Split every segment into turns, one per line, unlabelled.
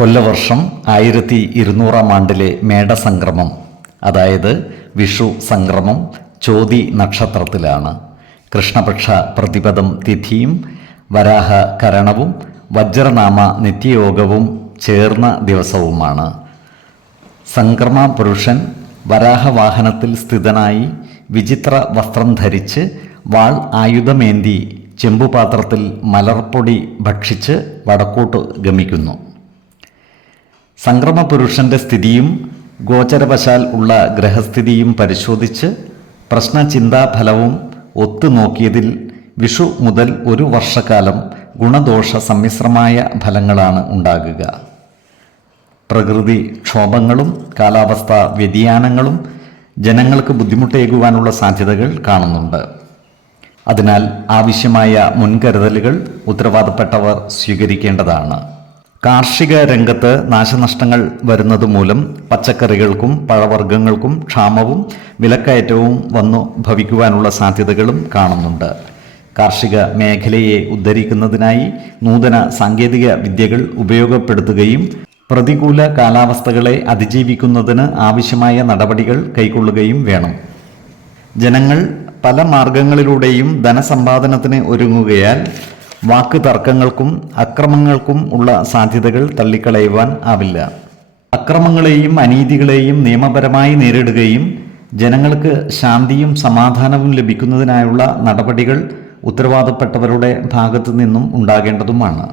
കൊല്ലവർഷം ആയിരത്തി ഇരുന്നൂറാം ആണ്ടിലെ മേടസംക്രമം അതായത് വിഷു സംക്രമം ചോതി നക്ഷത്രത്തിലാണ്. കൃഷ്ണപക്ഷ പ്രതിപദം തിഥിയും വരാഹ കരണവും വജ്രനാമ നിത്യയോഗവും ചേർന്ന ദിവസവുമാണ്. സംക്രമ പുരുഷൻ വരാഹവാഹനത്തിൽ സ്ഥിതനായി വിചിത്ര വസ്ത്രം ധരിച്ച് വാൾ ആയുധമേന്തി ചെമ്പുപാത്രത്തിൽ മലർപ്പൊടി ഭക്ഷിച്ച് വടക്കോട്ട് ഗമിക്കുന്നു. സംക്രമ പുരുഷന്റെ സ്ഥിതിയും ഗോചരവശാൽ ഉള്ള ഗ്രഹസ്ഥിതിയും പരിശോധിച്ച് പ്രശ്നചിന്താഫലവും ഒത്തുനോക്കിയതിൽ വിഷു മുതൽ ഒരു വർഷക്കാലം ഗുണദോഷ സമ്മിശ്രമായ ഫലങ്ങളാണ് ഉണ്ടാകുക. പ്രകൃതി ക്ഷോഭങ്ങളും കാലാവസ്ഥ വ്യതിയാനങ്ങളും ജനങ്ങൾക്ക് ബുദ്ധിമുട്ടേകുവാനുള്ള സാധ്യതകൾ കാണുന്നുണ്ട്. അതിനാൽ ആവശ്യമായ മുൻകരുതലുകൾ ഉത്തരവാദപ്പെട്ടവർ സ്വീകരിക്കേണ്ടതാണ്. കാർഷിക രംഗത്ത് നാശനഷ്ടങ്ങൾ വരുന്നത് മൂലം പച്ചക്കറികൾക്കും പഴവർഗങ്ങൾക്കും ക്ഷാമവും വിലക്കയറ്റവും വന്നു ഭവിക്കുവാനുള്ള സാധ്യതകളും കാണുന്നുണ്ട്. കാർഷിക മേഖലയെ ഉദ്ധരിക്കുന്നതിനായി നൂതന സാങ്കേതിക വിദ്യകൾ ഉപയോഗപ്പെടുത്തുകയും പ്രതികൂല കാലാവസ്ഥകളെ അതിജീവിക്കുന്നതിന് ആവശ്യമായ നടപടികൾ കൈക്കൊള്ളുകയും വേണം. ജനങ്ങൾ പല മാർഗങ്ങളിലൂടെയും ധനസമ്പാദനത്തിന് ഒരുങ്ങുകയാൽ വാക്ക് തർക്കങ്ങൾക്കും അക്രമങ്ങൾക്കും ഉള്ള സാധ്യതകൾ തള്ളിക്കളയുവാൻ ആവില്ല. അക്രമങ്ങളെയും അനീതികളെയും നിയമപരമായി നേരിടുകയും ജനങ്ങൾക്ക് ശാന്തിയും സമാധാനവും ലഭിക്കുന്നതിനായുള്ള നടപടികൾ ഉത്തരവാദപ്പെട്ടവരുടെ ഭാഗത്തു നിന്നും ഉണ്ടാകേണ്ടതുമാണ്.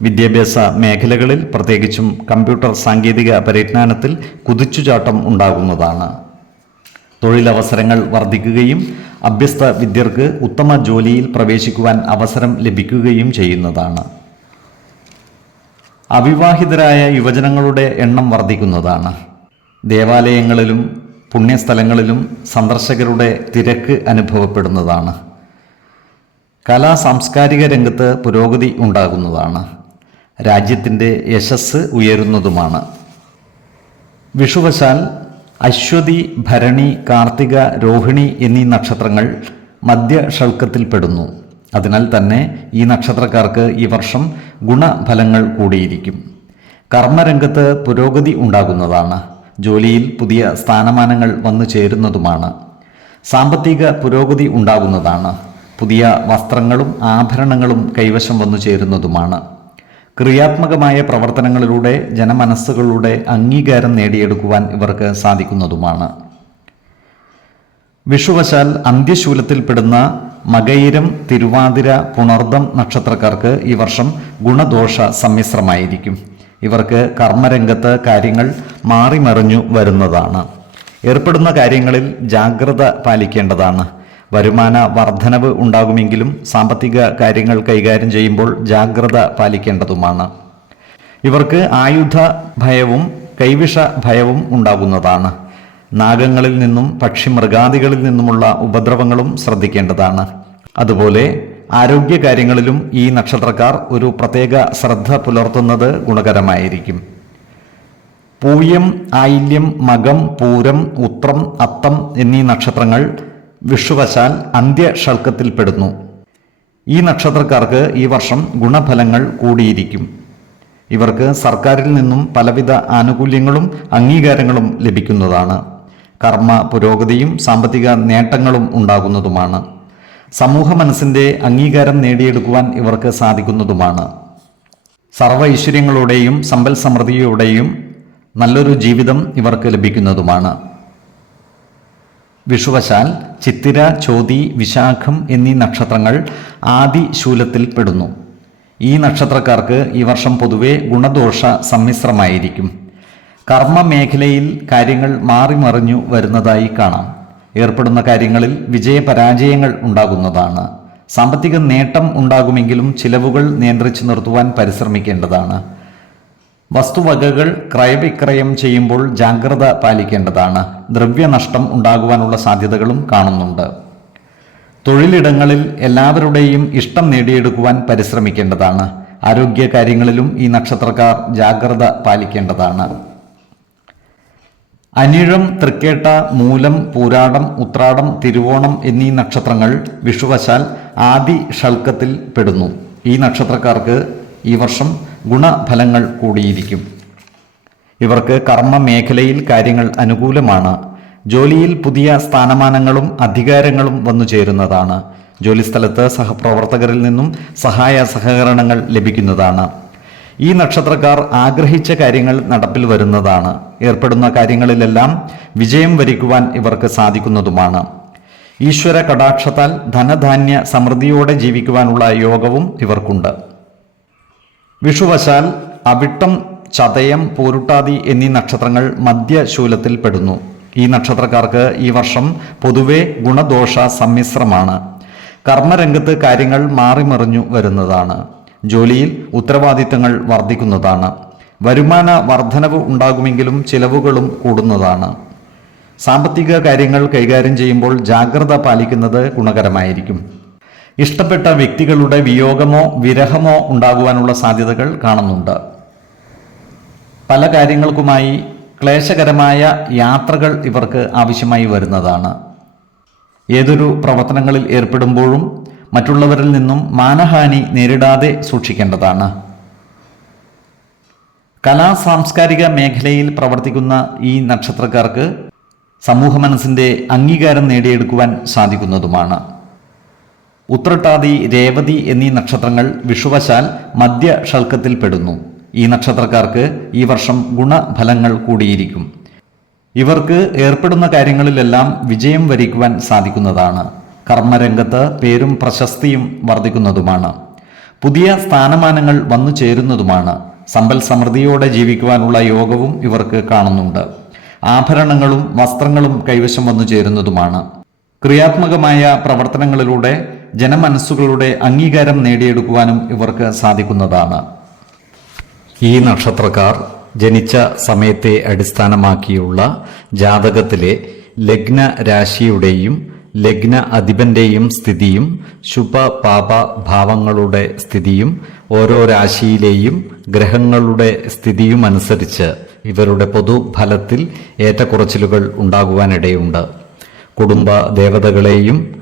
വിദ്യാഭ്യാസ മേഖലകളിൽ പ്രത്യേകിച്ചും കമ്പ്യൂട്ടർ സാങ്കേതിക പരിജ്ഞാനത്തിൽ കുതിച്ചുചാട്ടം ഉണ്ടാകുന്നതാണ്. തൊഴിലവസരങ്ങൾ വർദ്ധിക്കുകയും അഭ്യസ്ത വിദ്യർക്ക് ഉത്തമ ജോലിയിൽ പ്രവേശിക്കുവാൻ അവസരം ലഭിക്കുകയും ചെയ്യുന്നതാണ്. അവിവാഹിതരായ യുവജനങ്ങളുടെ എണ്ണം വർദ്ധിക്കുന്നതാണ്. ദേവാലയങ്ങളിലും പുണ്യസ്ഥലങ്ങളിലും സന്ദർശകരുടെ തിരക്ക് അനുഭവപ്പെടുന്നതാണ്. കലാ സാംസ്കാരിക രംഗത്ത് പുരോഗതി ഉണ്ടാകുന്നതാണ്. രാജ്യത്തിന്റെ യശസ് ഉയരുന്നതുമാണ്. വിഷുവശാൽ അശ്വതി ഭരണി കാർത്തിക രോഹിണി എന്നീ നക്ഷത്രങ്ങൾ മധ്യ ഷൾക്കത്തിൽപ്പെടുന്നു അതിനാൽ തന്നെ ഈ നക്ഷത്രക്കാർക്ക് ഈ വർഷം ഗുണഫലങ്ങൾ കൂടിയിരിക്കും. കർമ്മരംഗത്ത് പുരോഗതി ഉണ്ടാകുന്നതാണ്. ജോലിയിൽ പുതിയ സ്ഥാനമാനങ്ങൾ വന്നു ചേരുന്നതുമാണ്. സാമ്പത്തിക പുരോഗതി ഉണ്ടാകുന്നതാണ്. പുതിയ വസ്ത്രങ്ങളും ആഭരണങ്ങളും കൈവശം വന്നു ചേരുന്നതുമാണ്. ക്രിയാത്മകമായ പ്രവർത്തനങ്ങളിലൂടെ ജനമനസ്സുകളുടെ അംഗീകാരം നേടിയെടുക്കുവാൻ ഇവർക്ക് സാധിക്കുന്നതുമാണ്. വിഷുവശാൽ അന്ത്യശൂലത്തിൽപ്പെടുന്ന മകയിരം തിരുവാതിര പുണർദം നക്ഷത്രക്കാർക്ക് ഈ വർഷം ഗുണദോഷ സമ്മിശ്രമായിരിക്കും. ഇവർക്ക് കർമ്മരംഗത്ത് കാര്യങ്ങൾ മാറിമറിഞ്ഞു വരുന്നതാണ്. ഏർപ്പെടുന്ന കാര്യങ്ങളിൽ ജാഗ്രത പാലിക്കേണ്ടതാണ്. വരുമാന വർധനവ് ഉണ്ടാകുമെങ്കിലും സാമ്പത്തിക കാര്യങ്ങൾ കൈകാര്യം ചെയ്യുമ്പോൾ ജാഗ്രത പാലിക്കേണ്ടതുമാണ്. ഇവർക്ക് ആയുധ ഭയവും കൈവിഷ ഭയവും ഉണ്ടാകുന്നതാണ്. നാഗങ്ങളിൽ നിന്നും പക്ഷി മൃഗാദികളിൽ നിന്നുമുള്ള ഉപദ്രവങ്ങളും ശ്രദ്ധിക്കേണ്ടതാണ്. അതുപോലെ ആരോഗ്യ കാര്യങ്ങളിലും ഈ നക്ഷത്രക്കാർ ഒരു പ്രത്യേക ശ്രദ്ധ പുലർത്തുന്നത് ഗുണകരമായിരിക്കും. പൂയം ആയില്യം മകം പൂരം ഉത്രം അത്തം എന്നീ നക്ഷത്രങ്ങൾ വിഷുവശാൽ അന്ത്യഷൽക്കത്തിൽപ്പെടുന്നു ഈ നക്ഷത്രക്കാർക്ക് ഈ വർഷം ഗുണഫലങ്ങൾ കൂടിയിരിക്കും. ഇവർക്ക് സർക്കാരിൽ നിന്നും പലവിധ ആനുകൂല്യങ്ങളും അംഗീകാരങ്ങളും ലഭിക്കുന്നതാണ്. കർമ്മ പുരോഗതിയും സാമ്പത്തിക നേട്ടങ്ങളും ഉണ്ടാകുന്നതുമാണ്. സമൂഹ മനസ്സിന്റെ അംഗീകാരം നേടിയെടുക്കുവാൻ ഇവർക്ക് സാധിക്കുന്നതുമാണ്. സർവ ഐശ്വര്യങ്ങളോടെയും സമ്പൽ സമൃദ്ധിയോടെയും നല്ലൊരു ജീവിതം ഇവർക്ക് ലഭിക്കുന്നതുമാണ്. വിഷുവശാൽ ചിത്തിര ചോതി വിശാഖം എന്നീ നക്ഷത്രങ്ങൾ ആദി ശൂലത്തിൽ പെടുന്നു. ഈ നക്ഷത്രക്കാർക്ക് ഈ വർഷം പൊതുവെ ഗുണദോഷ സമ്മിശ്രമായിരിക്കും. കർമ്മ മേഖലയിൽ കാര്യങ്ങൾ മാറിമറിഞ്ഞു വരുന്നതായി കാണാം. ഏർപ്പെടുന്ന കാര്യങ്ങളിൽ വിജയപരാജയങ്ങൾ ഉണ്ടാകുന്നതാണ്. സാമ്പത്തിക നേട്ടം ഉണ്ടാകുമെങ്കിലും ചിലവുകൾ നിയന്ത്രിച്ചു നിർത്തുവാൻ പരിശ്രമിക്കേണ്ടതാണ്. വസ്തുവകകൾ ക്രയവിക്രയം ചെയ്യുമ്പോൾ ജാഗ്രത പാലിക്കേണ്ടതാണ്. ദ്രവ്യനഷ്ടം ഉണ്ടാകുവാനുള്ള സാധ്യതകളും കാണുന്നുണ്ട്. തൊഴിലിടങ്ങളിൽ എല്ലാവരുടെയും ഇഷ്ടം നേടിയെടുക്കുവാൻ പരിശ്രമിക്കേണ്ടതാണ്. ആരോഗ്യ കാര്യങ്ങളിലും ഈ നക്ഷത്രക്കാർ ജാഗ്രത പാലിക്കേണ്ടതാണ്. അനിഴം തൃക്കേട്ട മൂലം പൂരാടം ഉത്രാടം തിരുവോണം എന്നീ നക്ഷത്രങ്ങൾ വിഷുവശാൽ ആദി ഷൽക്കത്തിൽ പെടുന്നു. ഈ നക്ഷത്രക്കാർക്ക് ഈ വർഷം ഗുണഫലങ്ങൾ കൂടിയിരിക്കും. ഇവർക്ക് കർമ്മ മേഖലയിൽ കാര്യങ്ങൾ അനുകൂലമാണ്. ജോലിയിൽ പുതിയ സ്ഥാനമാനങ്ങളും അധികാരങ്ങളും വന്നു ചേരുന്നതാണ്. ജോലിസ്ഥലത്ത് സഹപ്രവർത്തകരിൽ നിന്നും സഹായ സഹകരണങ്ങൾ ലഭിക്കുന്നതാണ്. ഈ നക്ഷത്രക്കാർ ആഗ്രഹിച്ച കാര്യങ്ങൾ നടപ്പിൽ വരുന്നതാണ്. ഏർപ്പെടുന്ന കാര്യങ്ങളിലെല്ലാം വിജയം വരിക്കുവാൻ ഇവർക്ക് സാധിക്കുന്നതുമാണ്. ഈശ്വര കടാക്ഷത്താൽ ധനധാന്യ സമൃദ്ധിയോടെ ജീവിക്കുവാനുള്ള യോഗവും ഇവർക്കുണ്ട്. വിഷുവശാൽ അവിട്ടം ചതയം പോരുട്ടാതി എന്നീ നക്ഷത്രങ്ങൾ മധ്യശൂലത്തിൽ പെടുന്നു. ഈ നക്ഷത്രക്കാർക്ക് ഈ വർഷം പൊതുവെ ഗുണദോഷ സമ്മിശ്രമാണ്. കർമ്മരംഗത്ത് കാര്യങ്ങൾ മാറിമറിഞ്ഞു വരുന്നതാണ്. ജോലിയിൽ ഉത്തരവാദിത്തങ്ങൾ വർദ്ധിക്കുന്നതാണ്. വരുമാന വർധനവ് ഉണ്ടാകുമെങ്കിലും ചിലവുകളും കൂടുന്നതാണ്. സാമ്പത്തിക കാര്യങ്ങൾ കൈകാര്യം ചെയ്യുമ്പോൾ ജാഗ്രത പാലിക്കുന്നത് ഗുണകരമായിരിക്കും. ഇഷ്ടപ്പെട്ട വ്യക്തികളുടെ വിയോഗമോ വിരഹമോ ഉണ്ടാകുവാനുള്ള സാധ്യതകൾ കാണുന്നുണ്ട്. പല കാര്യങ്ങൾക്കുമായി ക്ലേശകരമായ യാത്രകൾ ഇവർക്ക് ആവശ്യമായി വരുന്നതാണ്. ഏതൊരു പ്രവർത്തനങ്ങളിൽ ഏർപ്പെടുമ്പോഴും മറ്റുള്ളവരിൽ നിന്നും മാനഹാനി നേരിടാതെ സൂക്ഷിക്കേണ്ടതാണ്. കലാ സാംസ്കാരിക മേഖലയിൽ പ്രവർത്തിക്കുന്ന ഈ നക്ഷത്രക്കാർക്ക് സമൂഹ മനസ്സിന്റെ അംഗീകാരം നേടിയെടുക്കുവാൻ സാധിക്കുന്നതുമാണ്. ഉത്രട്ടാതി രേവതി എന്നീ നക്ഷത്രങ്ങൾ വിഷുവശാൽ മധ്യ ഷൽക്കത്തിൽ പെടുന്നു. ഈ നക്ഷത്രക്കാർക്ക് ഈ വർഷം ഗുണഫലങ്ങൾ കൂടിയിരിക്കും. ഇവർക്ക് ഏർപ്പെടുന്ന കാര്യങ്ങളിലെല്ലാം വിജയം വരിക്കുവാൻ സാധിക്കുന്നതാണ്. കർമ്മരംഗത്ത് പേരും പ്രശസ്തിയും വർദ്ധിക്കുന്നതുമാണ്. പുതിയ സ്ഥാനമാനങ്ങൾ വന്നു ചേരുന്നതുമാണ്. സമ്പൽ സമൃദ്ധിയോടെ ജീവിക്കുവാനുള്ള യോഗവും ഇവർക്ക് കാണുന്നുണ്ട്. ആഭരണങ്ങളും വസ്ത്രങ്ങളും കൈവശം വന്നു ചേരുന്നതുമാണ്. ക്രിയാത്മകമായ പ്രവർത്തനങ്ങളിലൂടെ ജനമനസ്സുകളുടെ അംഗീകാരം നേടിയെടുക്കുവാനും ഇവർക്ക് സാധിക്കുന്നതാണ്. ഈ നക്ഷത്രക്കാർ ജനിച്ച സമയത്തെ അടിസ്ഥാനമാക്കിയുള്ള ജാതകത്തിലെ ലഗ്ന രാശിയുടെയും ലഗ്ന അധിപന്റെയും സ്ഥിതിയും ശുഭ പാപ ഭാവങ്ങളുടെ സ്ഥിതിയും ഓരോ രാശിയിലെയും ഗ്രഹങ്ങളുടെ സ്ഥിതിയും അനുസരിച്ച് ഇവരുടെ പൊതുഫലത്തിൽ ഏറ്റക്കുറച്ചിലുകൾ ഉണ്ടാകുവാനിടയുണ്ട്. കുടുംബ ദേവതകളെയും